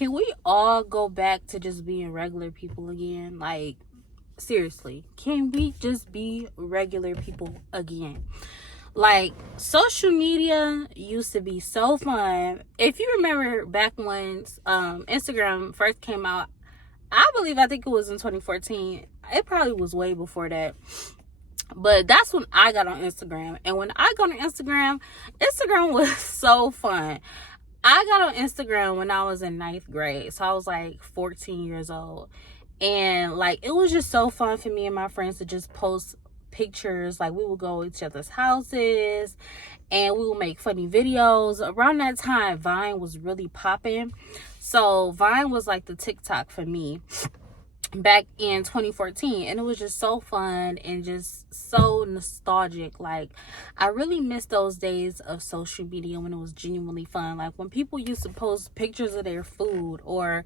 can we all go back to just being regular people again? Like, seriously, can we just be regular people again? Like, social media used to be so fun. If you remember back when Instagram first came out, I think it was in 2014. It probably was way before that. But that's when I got on Instagram. And when I got on Instagram was so fun. I got on Instagram when I was in 9th grade. So I was like 14 years old. And like, it was just so fun for me and my friends to just post pictures. Like, we would go to each other's houses and we would make funny videos. Around that time, Vine was really popping. So Vine was like the TikTok for me back in 2014, and it was just so fun and just so nostalgic. Like, I really miss those days of social media when it was genuinely fun. Like, when people used to post pictures of their food or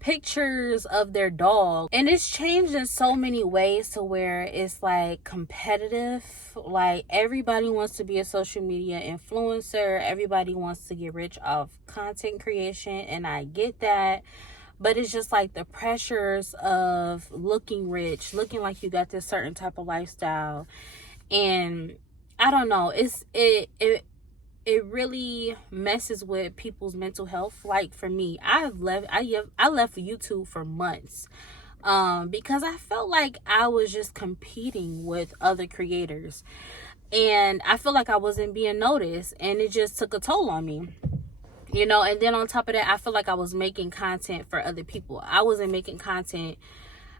pictures of their dog, and it's changed in so many ways to where it's like competitive. Like, everybody wants to be a social media influencer, everybody wants to get rich off content creation, and I get that. But it's just like the pressures of looking rich, looking like you got this certain type of lifestyle. And I don't know, it really messes with people's mental health. Like, for me, I left YouTube for months because I felt like I was just competing with other creators, and I feel like I wasn't being noticed, and it just took a toll on me. You know, and then on top of that, I feel like I was making content for other people. I wasn't making content.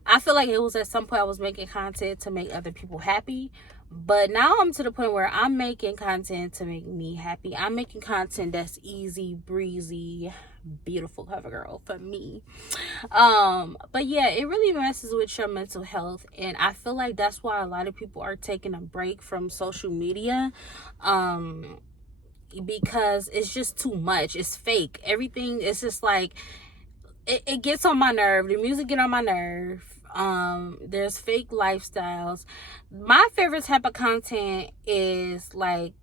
I feel like it was at some point I was making content to make other people happy. But now I'm to the point where I'm making content to make me happy. I'm making content that's easy, breezy, beautiful cover girl for me. But yeah, it really messes with your mental health. And I feel like that's why a lot of people are taking a break from social media. Because it's just too much. It's fake. Everything is just like, it gets on my nerve. The music get on my nerve. There's fake lifestyles. My favorite type of content is like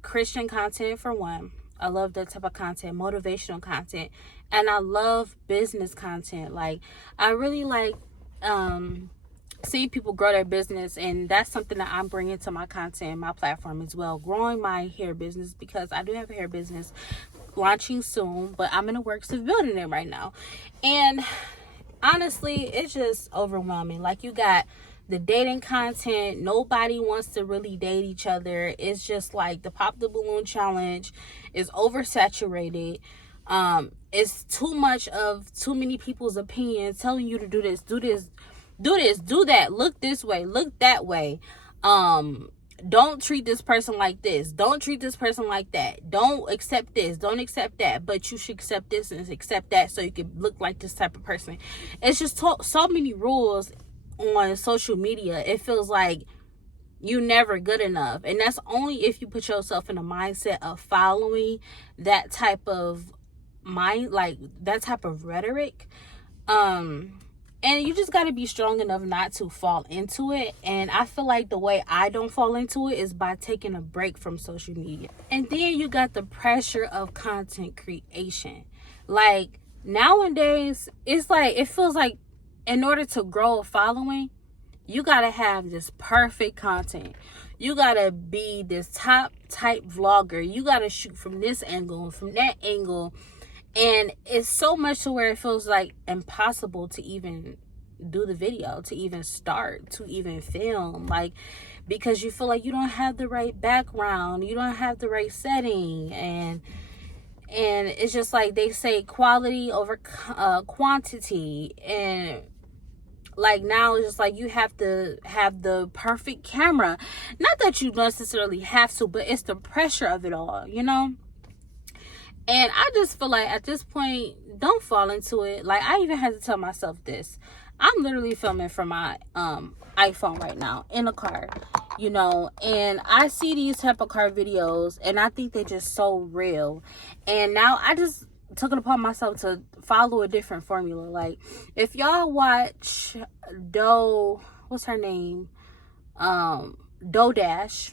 Christian content, for one. I love that type of content, motivational content, and I love business content. Like, I really like seeing people grow their business, and that's something that I'm bringing to my content, my platform as well, growing my hair business, because I do have a hair business launching soon, but I'm in the works of building it right now. And honestly, it's just overwhelming. Like, you got the dating content. Nobody wants to really date each other. It's just like the pop the balloon challenge is oversaturated. It's too much of too many people's opinions telling you to do this, do that, look this way, look that way. Don't treat this person like this, don't treat this person like that, don't accept this, don't accept that, but you should accept this and accept that so you can look like this type of person. It's just so many rules on social media. It feels like you're never good enough, and that's only if you put yourself in a mindset of following that type of that type of rhetoric. And you just got to be strong enough not to fall into it. And I feel like the way I don't fall into it is by taking a break from social media. And then you got the pressure of content creation. Like, nowadays, it's like, it feels like in order to grow a following, you got to have this perfect content. You got to be this top type vlogger. You got to shoot from this angle, from that angle. And it's so much to where it feels like impossible to even do the video, to even start, to even film. Like, because you feel like you don't have the right background, you don't have the right setting, and it's just like they say quality over quantity. And like, now it's just like you have to have the perfect camera. Not that you necessarily have to, but it's the pressure of it all, you know? And I just feel like at this point, don't fall into it. Like, I even had to tell myself this. I'm literally filming from my iPhone right now in the car, you know, and I see these type of car videos and I think they're just so real. And now I just took it upon myself to follow a different formula. Like, if y'all watch what's her name? Dash.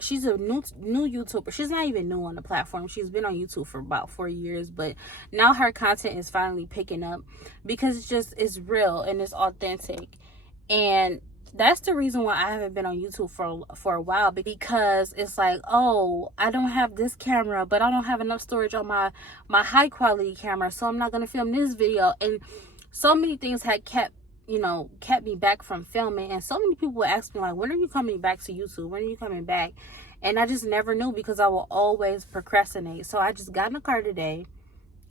she's a new YouTuber. She's not even new on the platform. She's been on YouTube for about 4 years, but now her content is finally picking up because it's real and it's authentic. And that's the reason why I haven't been on YouTube for a while, because it's like, oh, I don't have this camera, but I don't have enough storage on my high quality camera, so I'm not gonna film this video. And so many things had kept me back from filming. And so many people would ask me, like, when are you coming back to YouTube? When are you coming back? And I just never knew, because I will always procrastinate. So I just got in the car today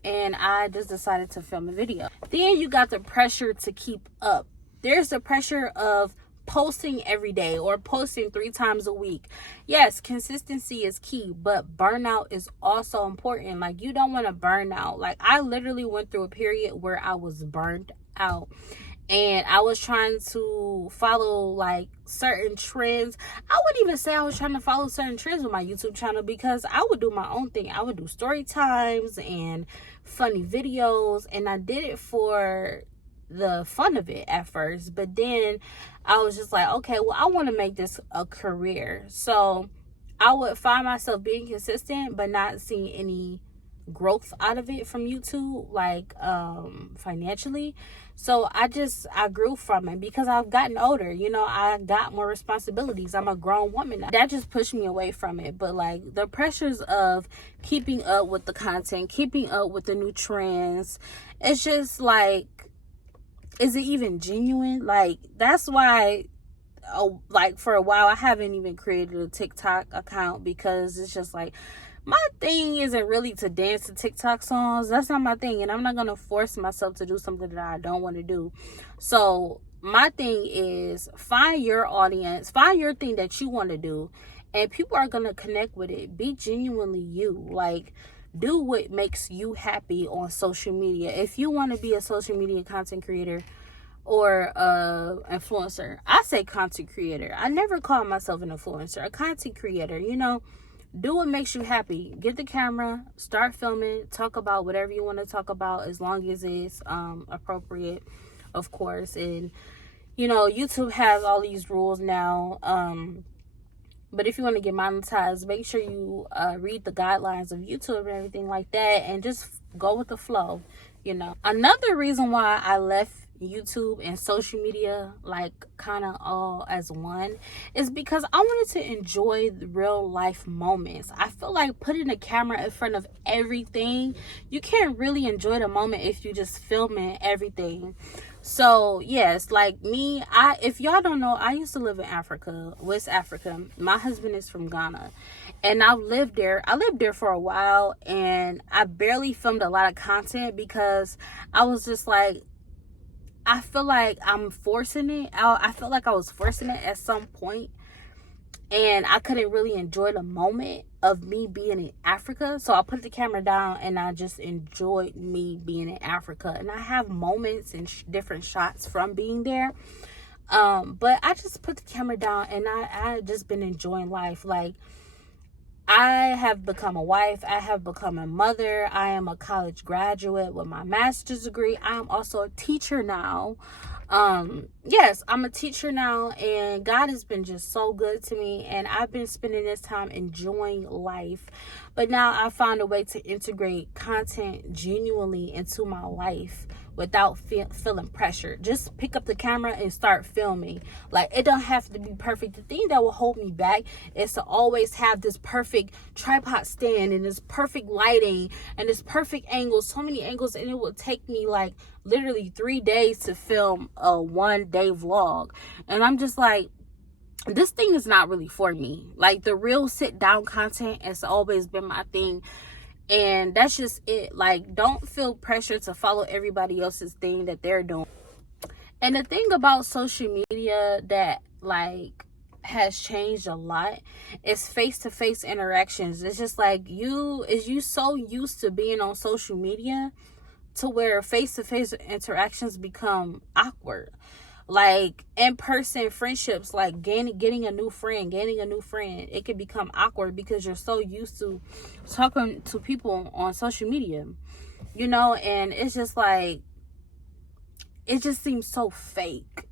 and I just decided to film a video. Then you got the pressure to keep up. There's the pressure of posting every day or posting 3 times a week. Yes, consistency is key, but burnout is also important. Like, you don't want to burn out. Like, I literally went through a period where I was burned out. And I was trying to follow like certain trends. I wouldn't even say I was trying to follow certain trends with my YouTube channel, because I would do my own thing. I would do story times and funny videos, and I did it for the fun of it at first. But then I was just like, okay, well, I want to make this a career. So I would find myself being consistent but not seeing any growth out of it from YouTube, like financially. So I grew from it because I've gotten older. I got more responsibilities. I'm a grown woman now. That just pushed me away from it. But like, the pressures of keeping up with the content, keeping up with the new trends, it's just like, is it even genuine? Like, that's why like for a while I haven't even created a TikTok account, because it's just like, my thing isn't really to dance to TikTok songs. That's not my thing. And I'm not going to force myself to do something that I don't want to do. So my thing is, find your audience, find your thing that you want to do, and people are going to connect with it. Be genuinely you. Like, do what makes you happy on social media. If you want to be a social media content creator or influencer, I say content creator. I never call myself an influencer. A content creator, do what makes you happy. Get the camera, start filming, talk about whatever you want to talk about, as long as it's appropriate, of course. And YouTube has all these rules now, but if you want to get monetized, make sure you read the guidelines of YouTube and everything like that, and just go with the flow. Another reason why I left YouTube and social media like kind of all as one is because I wanted to enjoy the real life moments. I feel like putting a camera in front of everything, you can't really enjoy the moment if you just filming everything. So yes, like me, if y'all don't know, I used to live in Africa, West Africa. My husband is from Ghana, and I lived there for a while, and I barely filmed a lot of content because I was just like, I feel like I'm forcing it. I felt like I was forcing it at some point, and I couldn't really enjoy the moment of me being in Africa. So I put the camera down and I just enjoyed me being in Africa. And I have moments and different shots from being there. But I just put the camera down and I just been enjoying life. Like, I have become a wife. I have become a mother. I am a college graduate with my master's degree. I am also a teacher now. Yes, I'm a teacher now, and God has been just so good to me, and I've been spending this time enjoying life. But now I found a way to integrate content genuinely into my life without feeling pressure. Just pick up the camera and start filming. Like, it don't have to be perfect. The thing that will hold me back is to always have this perfect tripod stand and this perfect lighting and this perfect angle, so many angles, and it will take me like literally 3 days to film a 1-day vlog. And I'm just like, this thing is not really for me. Like, the real sit down content has always been my thing. And that's just it. Like, don't feel pressure to follow everybody else's thing that they're doing. And the thing about social media that like has changed a lot is face-to-face interactions. It's just like you so used to being on social media to where face-to-face interactions become awkward. Like, in-person friendships, like getting a new friend, it can become awkward because you're so used to talking to people on social media, and it's just like, it just seems so fake.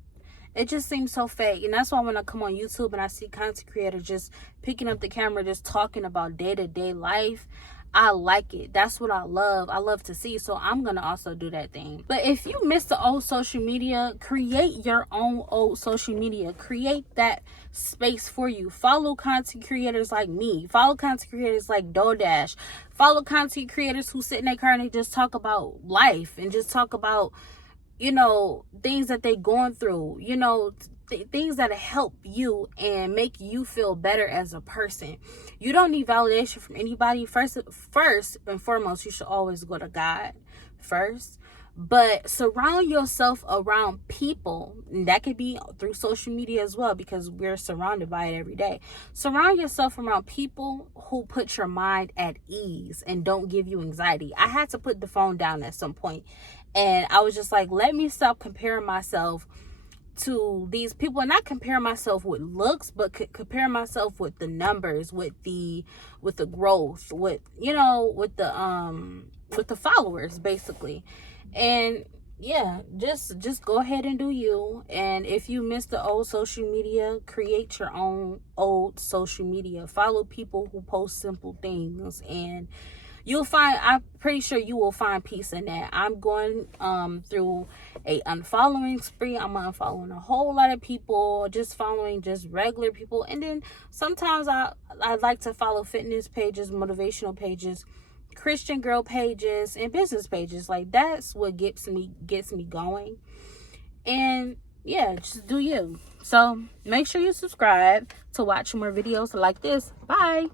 It just seems so fake. And that's why when I come on YouTube and I see content creators just picking up the camera, just talking about day-to-day life, I like it. That's what I love. I love to see. So I'm going to also do that thing. But if you miss the old social media, create your own old social media. Create that space for you. Follow content creators like me. Follow content creators like DoorDash. Follow content creators who sit in their car and they just talk about life and just talk about, you know, things that they going through, you know, things that help you and make you feel better as a person. You don't need validation from anybody. First and foremost, you should always go to God first. But surround yourself around people, and that could be through social media as well, because we're surrounded by it every day. Surround yourself around people who put your mind at ease and don't give you anxiety. I had to put the phone down at some point, and I was just like, let me stop comparing myself to these people, and not compare myself with looks, but compare myself with the numbers, with the growth, with, you know, with the followers, basically. And yeah, just go ahead and do you. And if you miss the old social media, create your own old social media. Follow people who post simple things, and I'm pretty sure you will find peace in that. I'm going through a unfollowing spree. I'm unfollowing a whole lot of people, just following just regular people. And then sometimes I like to follow fitness pages, motivational pages, Christian girl pages, and business pages. Like, that's what gets me going. And yeah, just do you. So make sure you subscribe to watch more videos like this. Bye.